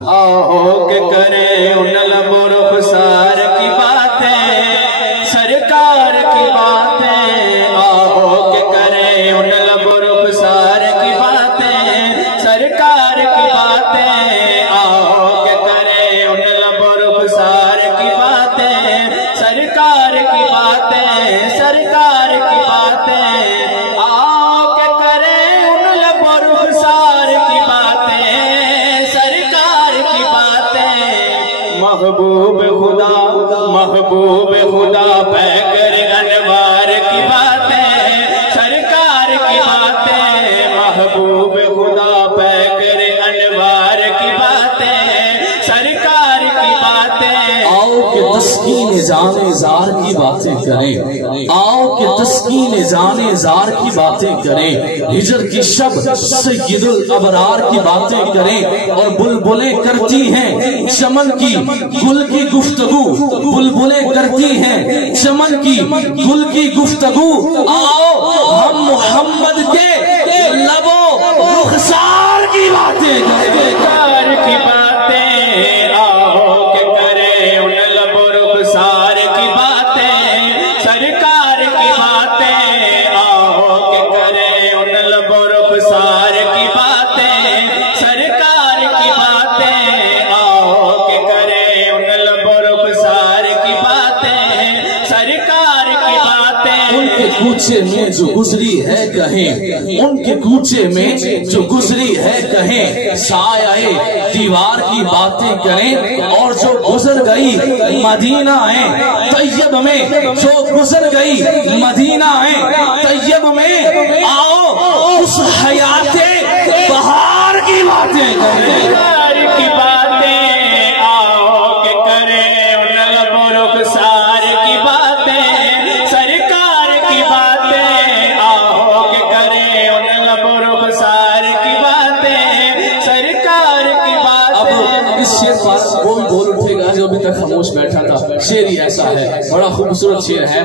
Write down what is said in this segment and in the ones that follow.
آؤ کہ کرے ان لب و رخسار کی باتیں، سرکار کی باتیں، آؤ کہ کرے ان لب و رخسار کی باتیں، سرکار کی باتیں، آؤ کہ کرے ان لب و رخسار کی باتیں، سرکار کی باتیں، سرکار کی باتیں، آؤ کہ کرے ان لب و رخسار کی باتیں، سرکار کی باتیں، محبوب خدا پیکر انوار کی باتیں، سرکار کی باتیں، محبوب خدا پیکر انوار کی باتیں، سرکار کی باتیں۔ آؤ کہ تسکین جان زار کی باتیں کریں، آؤ کہ تسکین جان زار کی باتیں کریں، ہجر کی شب سید الابرار کی باتیں کریں، اور بلبلیں کرتی ہیں چمن کی گل کی گفتگو، بلبلیں کرتی ہیں چمن کی گل کی گفتگو، آؤ ہم محمد کے لبوں رخسار کی باتیں کریں، سرکار کی باتیں، آؤ کہ کرے ان لب و رخسار کی باتیں، سرکار کی باتیں، آؤ کہ کرے ان لب و رخسار کی باتیں، سرکار کی باتیں، آؤ کہ کرے ان لب و رخسار کی باتیں، سرکار کی باتیں۔ ان کے کوچے میں جو گزری ہے کہیں، ان کے کوچے میں جو گزری ہے کہیں، سایہ دیوار کی باتیں کریں، اور جو گزر گئی مدینہ طیب میں، جو گزر گئی مدینہ طیب میں، آؤ اس حیات بہار کی باتیں کریں، سرکار کی باتیں، آؤ کہ کرے ان لب و رخسار کی باتیں، سرکار کی باتیں، آؤ کہ کرے ان لب و رخسار کی باتیں، سرکار کی باتیں۔ اب اس شعر پر کوئی بول اٹھے گا جو ابھی تک خاموش بیٹھا تھا، شعر ہی ایسا ہے، بڑا خوبصورت شعر ہے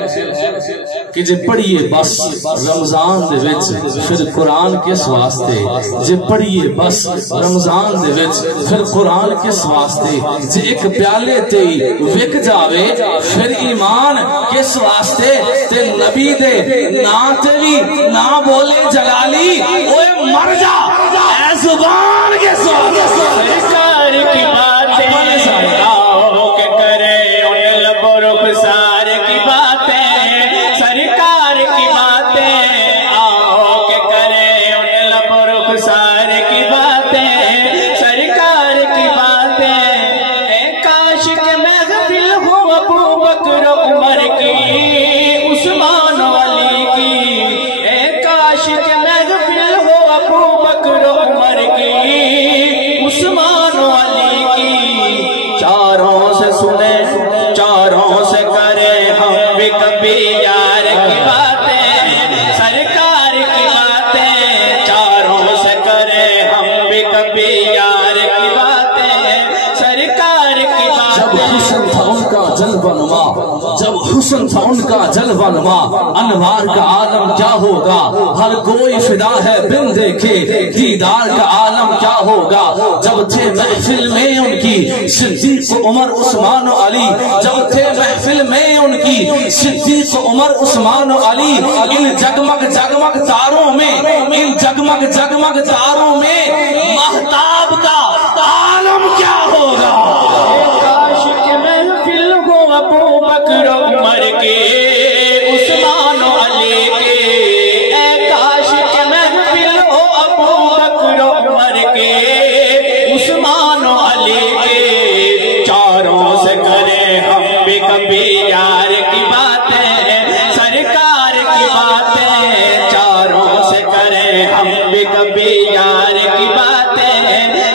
کہ جے پڑھیے بس رمضان دے وچ پھر قرآن کس واسطے، جے پڑھیے بس رمضان دے وچ پھر قرآن کس واسطے، جے ایک پیالے تے وک جاوے پھر ایمان کس واسطے، تے نبی دے نا تے بھی نہ بولے جلالی، اوے مر جا اے زبان کس واسطے، سرکار کی باتیں، آؤ کہ کرے ان لب و رخسار کی باتیں، سرکار کی باتیں، آؤ کہ کرے ان لب و رخسار کی باتیں، سرکار کی باتیں۔ اے کاش کہ محفل ہو ابو بکر و عمر کی، عثمان و علی کی، اے کاش کہ محفل ہو ابو بکر و عمر کی، عثمان و علی کی، چاروں سے سنیں چاروں سے کریں ہم بھی کبھی یار کی باتیں، سرکار کی باتیں، چاروں سے کریں ہم بھی کبھی یار کی باتیں، سرکار کی جب باتیں۔ حسن تھا ان کا جلوہ نما، جب حسن تھا ان کا جلوہ نما، انوار کا عالم کیا ہوگا، ہر کوئی فدا ہے بن دیکھے دیدار کا عالم کیا ہوگا، جب تھے محفل میں ان کی صدیق عمر عثمان و علی، جب تھے محفل میں ان کی صدیق عمر عثمان و علی، ان جگمگ جگمگ تاروں میں، ان جگمگ جگمگ تاروں میں مہتاب کا عالم کیا ہوگا، کاش کہ محفل ہو ابو بکر و عمر کے، عثمان و علی کے، اے کاش کہ محفل ہو ابو بکر و عمر کے، عثمان و علی کے، چاروں سے کریں ہم بھی کبھی یار کی باتیں، سرکار کی باتیں، چاروں سے کریں ہم بھی کبھی یار کی باتیں،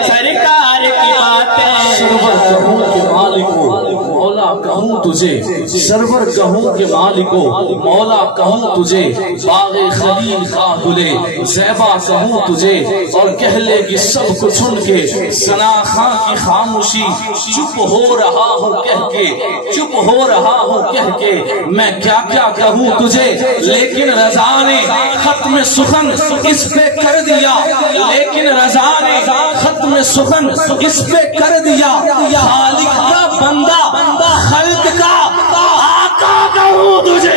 سرکار کی باتیں۔ سرور جہوں کے مالک ہو، مولا کہوں تجھے، سرور کہوں کہ مالکو مولا کہوں تجھے، باغ خلیل کا گلے زیبا کہوں تجھے، اور کہہ لے گی سب کو سن کے ثنا خاں کی خاموشی، چپ ہو رہا ہوں کہہ کے، چپ ہو رہا ہوں کہہ کے میں کیا کیا کہوں تجھے، لیکن رضا نے ختم سخن اس پہ کر دیا، لیکن رضا نے ختم سخن اس پہ کر دیا، خالق کا بندہ خلق کا آقا کہوں تجھے۔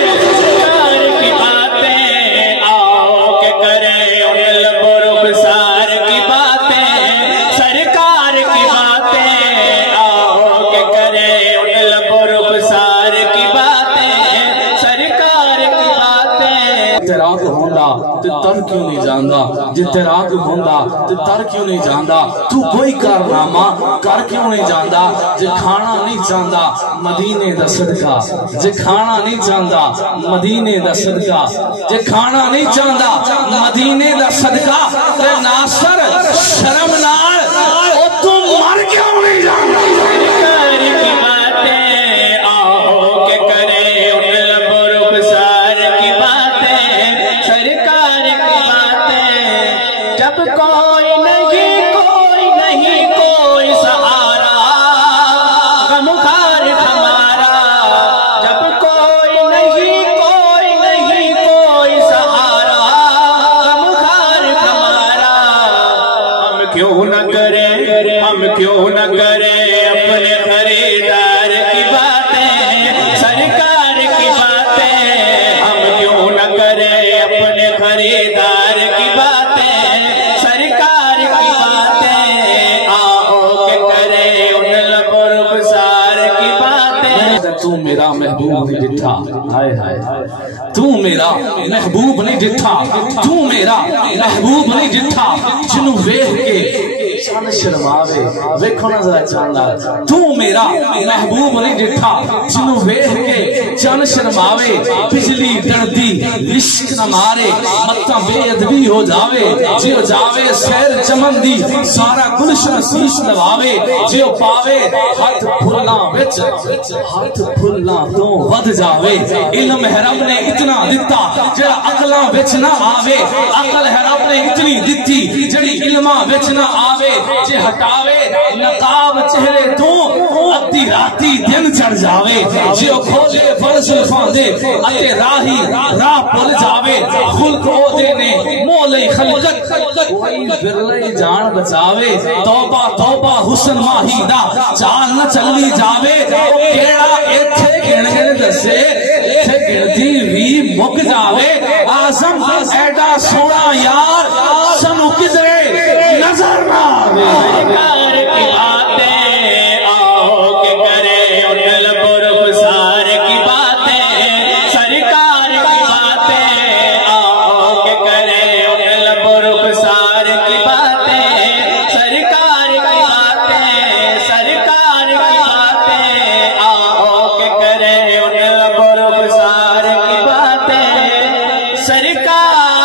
کی باتیں آؤ کہ کرے ان لب و رخسار کی باتیں، سرکار کی باتیں آؤ کہ کرے ان لب و رخسار کی باتیں، سرکار کی باتیں۔ تیراک ہوندا تے تر کیوں نہیں جاندا، جے تیراک ہوندا تے تر کیوں نہیں جاندا، تو کوئی کارنامہ کر کیوں نہیں جاندا، جے کھانا نہیں جاندا مدینے دا صدقہ، جے کھانا نہیں جاندا مدینے دا صدقہ، جے کھانا نہیں جاندا مدینے دا صدقہ، تے ناصر شرم نال او تو مر کیوں نہیں جاندا۔ سرکار کی باتیں آؤ کہ کرے ان لب و رخسار کی باتیں، سرکار کی باتیں۔ جب کوئی نہیں کوئی سہارا غم خار ہمارا، جب کوئی نہیں کوئی سہارا غم خار ہمارا، ہم کیوں نہ کرے اپنے خریدار کی باتیں، سرکار کی باتیں، ہم کیوں نہ کرے اپنے خریدار کی باتیں، سرکار کی باتیں، آؤ کہ کرے ان لب و رخسار کی باتیں۔ تو میرا محبوب نہیں ڈٹھا، ہائے ہائے تو میرا محبوب نہیں ڈٹھا، تو میرا محبوب نہیں ڈٹھا، جنوں ویکھ کے چن شرماوے، ویکھو نہ ذرا چاندار، تو میرا محبوب نہیں ڈٹھا، جنوں ویکھ کے چن شرماوے، بجلی ڈردی عشق نہ مارے، متاں بے ادبی ہو جاوے، جیو جاوے سیر چمن دی سارا گلشن شیش لواوے، جیو پاوے ہاتھ پھلاں وچ ہاتھ پھلاں تو ود جاوے، علم ہے رب نے اتنا دتا جڑا عقلاں وچ نہ آوے، عقل ہے رب نے اتنی دتی جڑی علماں وچ نہ آوے، جے ہٹاوے نقاب چہرے تو ادھی راتی دن چڑھ جاوے، جے کھولے فرض الفاندے اتے راہی راہ پل جاوے، خلق او دے نے مولے خلقت کوئی برلے جان بچاوے، توبہ توبہ حسن ماہی دا چال نہ چلی جاوے، کیڑا ایتھے گن گن دسے ایتھے گردی بھی مک جاوے، آزم ایڈا سونا یار سنو کدرے نظر نہ آوے۔ سرکار کی باتیں آؤ کہ کرے ان لب و رخسار کی باتیں، سرکار کی باتیں آؤ کہ کرے ان لب و رخسار کی باتیں، سرکار کی باتیں، سرکار کی باتیں آؤ کہ کرے ان لب و رخسار کی باتیں، سرکار